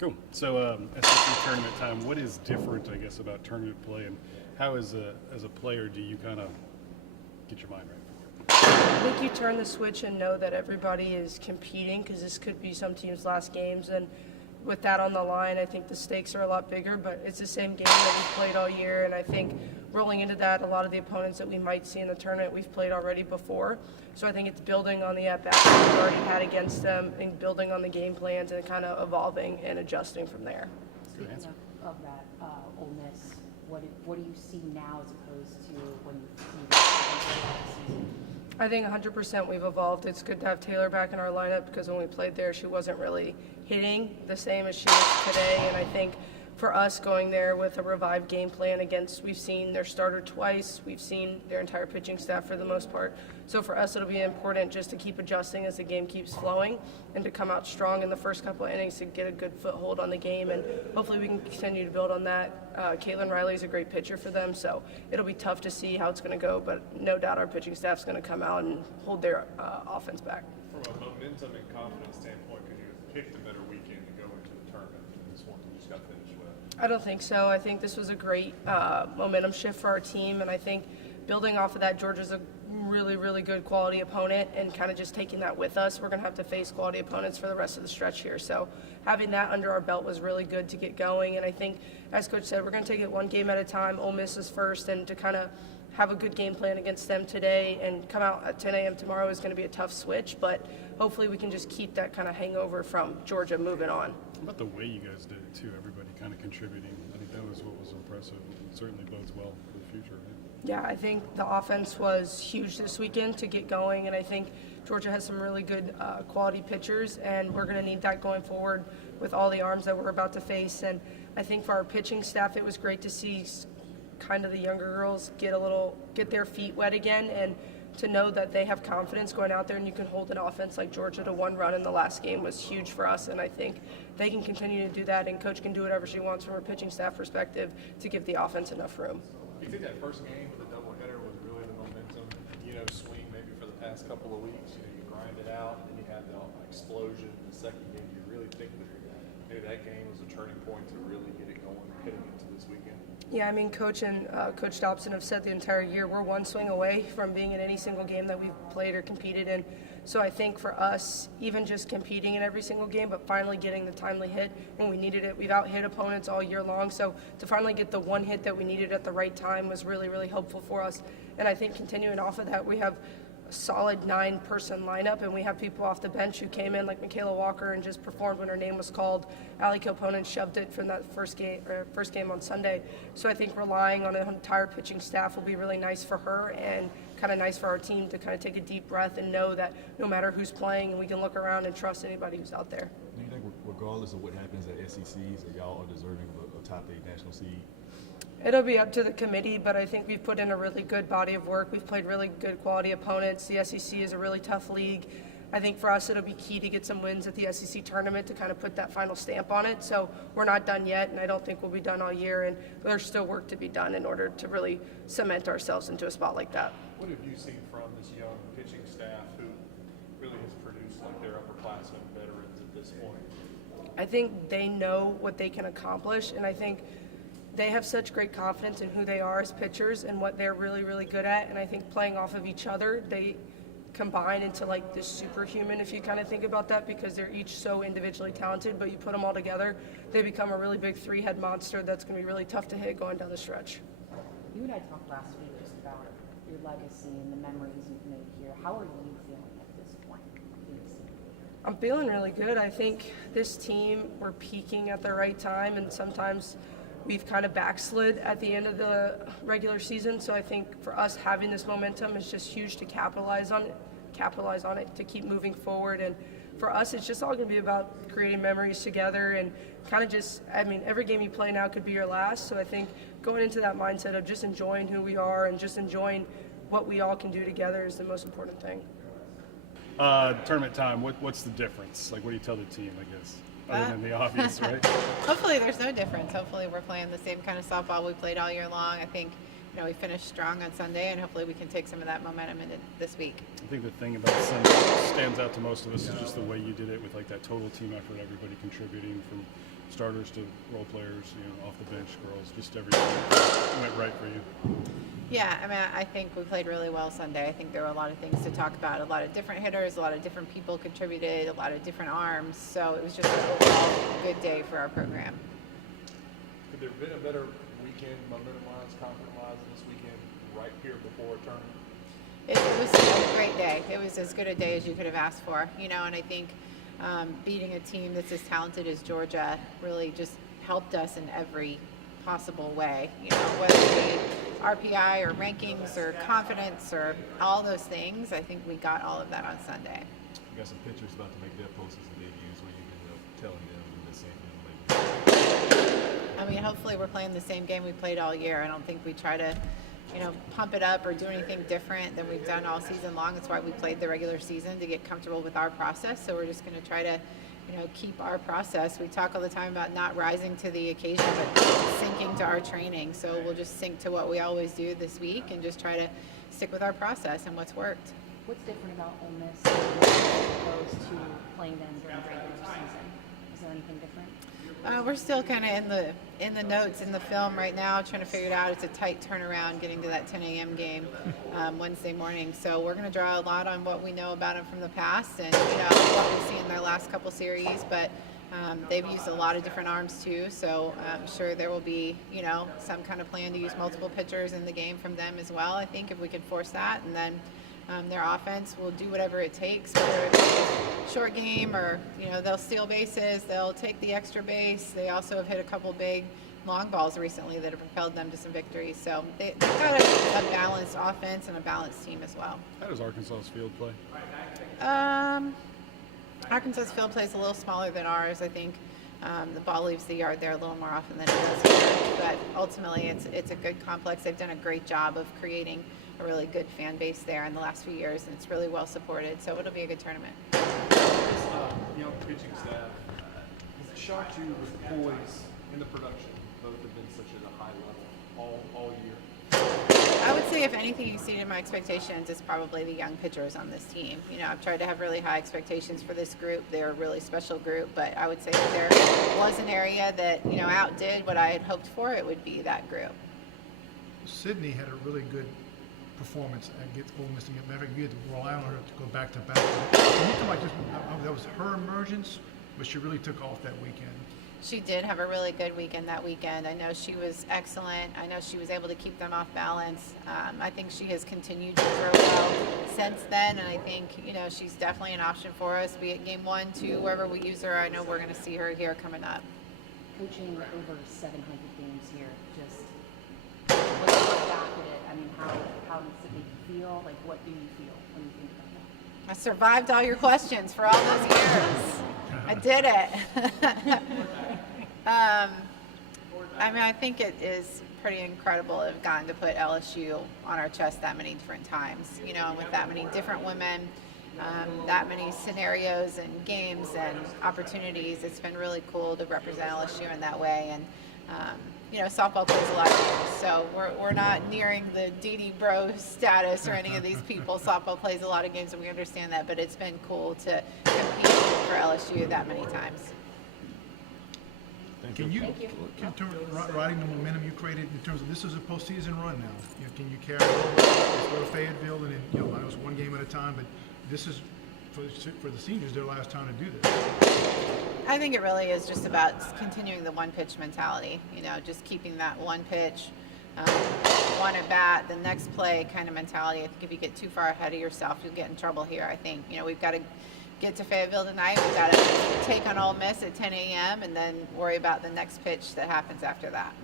Cool. So SEC tournament time, what is different, I guess, about tournament play, and how as a player do you kind of get your mind right? I think you turn the switch and know that everybody is competing, because this could be some teams' last games, and with that on the line, I think the stakes are a lot bigger, but it's the same game that we've played all year, and I think rolling into that, a lot of the opponents that we might see in the tournament we've played already before. So I think it's building on the at-bats that we've already had against them and building on the game plans and kind of evolving and adjusting from there. Speaking of that, Ole Miss, what do you see now as opposed to when you see the season? I think 100% we've evolved. It's good to have Taylor back in our lineup, because when we played there, she wasn't really hitting the same as she is today. And I think for us going there with a revived game plan against, we've seen their starter twice, we've seen their entire pitching staff for the most part. So for us, it'll be important just to keep adjusting as the game keeps flowing and to come out strong in the first couple of innings to get a good foothold on the game. And hopefully we can continue to build on that. Caitlin Riley is a great pitcher for them, so it'll be tough to see how it's going to go, but no doubt our pitching staff's going to come out and hold their offense back. From a momentum and confidence standpoint, could you have picked a better weekend to go into the tournament than this one you just got finished with? I don't think so. I think this was a great momentum shift for our team, and I think building off of that, Georgia's a really, really good quality opponent, and kind of just taking that with us. We're going to have to face quality opponents for the rest of the stretch here. So having that under our belt was really good to get going, and I think, as Coach said, we're going to take it one game at a time. Ole Miss is first, and to kind of have a good game plan against them today and come out at 10 a.m. tomorrow is going to be a tough switch, but hopefully we can just keep that kind of hangover from Georgia moving on. How about the way you guys did it, too? Everybody kind of contributing. I think that was what was impressive. It certainly bodes well for the future, right? Yeah, I think the offense was huge this weekend to get going, and I think Georgia has some really good quality pitchers, and we're going to need that going forward with all the arms that we're about to face. And I think for our pitching staff, it was great to see kind of the younger girls get their feet wet again, and to know that they have confidence going out there and you can hold an offense like Georgia to one run in the last game was huge for us. And I think they can continue to do that, and Coach can do whatever she wants from her pitching staff perspective to give the offense enough room. Do you think that first game with the doubleheader was really the momentum, swing maybe for the past couple of weeks? You grind it out, and then you had the explosion in the second game. Do you really think that maybe that game was a turning point to really get it going heading into this weekend? Yeah, I mean, Coach and Coach Dobson have said the entire year we're one swing away from being in any single game that we've played or competed in. So I think for us, even just competing in every single game, but finally getting the timely hit when we needed it. We've out-hit opponents all year long, so to finally get the one hit that we needed at the right time was really, really helpful for us. And I think continuing off of that, we have a solid 9-person lineup, and we have people off the bench who came in like Michaela Walker and just performed when her name was called. Allie Kilponen shoved it from that first game on Sunday. So I think relying on an entire pitching staff will be really nice for her and kind of nice for our team to kind of take a deep breath and know that no matter who's playing, we can look around and trust anybody who's out there. Do you think regardless of what happens at SECs, that y'all are deserving of a top 8 national seed? It'll be up to the committee, but I think we've put in a really good body of work. We've played really good quality opponents. The SEC is a really tough league. I think for us it'll be key to get some wins at the SEC tournament to kind of put that final stamp on it. So we're not done yet, and I don't think we'll be done all year, and there's still work to be done in order to really cement ourselves into a spot like that. What have you seen from this young pitching staff who really has produced like their upperclassmen veterans at this point? I think they know what they can accomplish, and I think they have such great confidence in who they are as pitchers and what they're really, really good at. And I think playing off of each other, they combine into like this superhuman, if you kind of think about that, because they're each so individually talented, but you put them all together, they become a really big 3-head monster that's going to be really tough to hit going down the stretch. You and I talked last week just about your legacy and the memories you've made here. How are you feeling at this point? I'm feeling really good. I think this team, we're peaking at the right time, and sometimes we've kind of backslid at the end of the regular season. So I think for us, having this momentum is just huge to capitalize on it, to keep moving forward. And for us, it's just all going to be about creating memories together and kind of just, I mean, every game you play now could be your last. So I think going into that mindset of just enjoying who we are and just enjoying what we all can do together is the most important thing. Tournament time, what's the difference? Like, what do you tell the team, I guess? Other than the obvious, right? Hopefully there's no difference. Hopefully we're playing the same kind of softball we played all year long. I think, we finished strong on Sunday, and hopefully we can take some of that momentum into this week. I think the thing about Sunday that stands out to most of us is just the way you did it with like that total team effort, everybody contributing from starters to role players, off the bench girls, just everything went right for you? Yeah, I mean, I think we played really well Sunday. I think there were a lot of things to talk about, a lot of different hitters, a lot of different people contributed, a lot of different arms. So it was just an overall good day for our program. Could there have been a better weekend, momentum-wise, confidence-wise, this weekend, right here before a tournament? It was a great day. It was as good a day as you could have asked for, and I think beating a team that's as talented as Georgia really just helped us in every possible way, whether it be RPI or rankings or confidence or all those things. I think we got all of that on Sunday. You got some pitchers about to make their postseason debuts where you've been telling them the same thing lately. I mean, hopefully we're playing the same game we played all year. I don't think we try to, pump it up or do anything different than we've done all season long. That's why we played the regular season, to get comfortable with our process. So we're just going to try to, keep our process. We talk all the time about not rising to the occasion, but sinking to our training. So we'll just sink to what we always do this week and just try to stick with our process and what's worked. What's different about Ole Miss as opposed to playing them during the regular season? Is there anything different? We're still kind of in the notes in the film right now, trying to figure it out. It's a tight turnaround getting to that 10 a.m. game Wednesday morning. So we're going to draw a lot on what we know about them from the past and what we've seen in their last couple series. But they've used a lot of different arms too. So I'm sure there will be some kind of plan to use multiple pitchers in the game from them as well. I think if we can force that, and then their offense will do whatever it takes, whether it's short game or, they'll steal bases, they'll take the extra base. They also have hit a couple big long balls recently that have propelled them to some victories. So they've got a balanced offense and a balanced team as well. How does Arkansas's field play? Arkansas's field plays a little smaller than ours. I think the ball leaves the yard there a little more often than it does here. But ultimately, it's a good complex. They've done a great job of creating a really good fan base there in the last few years, and it's really well supported. So it'll be a good tournament. Young pitching staff, has it shocked you with the poise and the production? Both have been such at a high level all year. I would say if anything exceeded my expectations, it's probably the young pitchers on this team. I've tried to have really high expectations for this group. They're a really special group, but I would say if there was an area that, outdid what I had hoped for, it would be that group. Sydney had a really good performance against Ole Miss. Matter of fact, you had to rely on her to go back to back. Can you come like that was her emergence, but she really took off that weekend. She did have a really good weekend that weekend. I know she was excellent. I know she was able to keep them off balance. I think she has continued to throw well since then, and I think, she's definitely an option for us, be it game 1, 2, wherever we use her. I know we're going to see her here coming up. Coaching over 700 games here, just when you look back at it, I mean, how does it make you feel? Like, what do you feel when you think about that? I survived all your questions for all those years. I did it. I think it is pretty incredible to have gotten to put LSU on our chest that many different times, and with that many different women, that many scenarios and games and opportunities. It's been really cool to represent LSU in that way. And, softball plays a lot of games, so we're not nearing the Dee Bro status or any of these people. Softball plays a lot of games, and we understand that, but it's been cool to compete for LSU that many times. Can you, riding the momentum you created in terms of this is a postseason run now? Can you carry it over? Let's go to Fayetteville, and then, I know it's one game at a time, but this is for the seniors their last time to do this. I think it really is just about continuing the one pitch mentality. Just keeping that one pitch, one at bat, the next play kind of mentality. I think if you get too far ahead of yourself, you'll get in trouble here. I think we've got to get to Fayetteville tonight. We've got to take on Ole Miss at 10 a.m. and then worry about the next pitch that happens after that.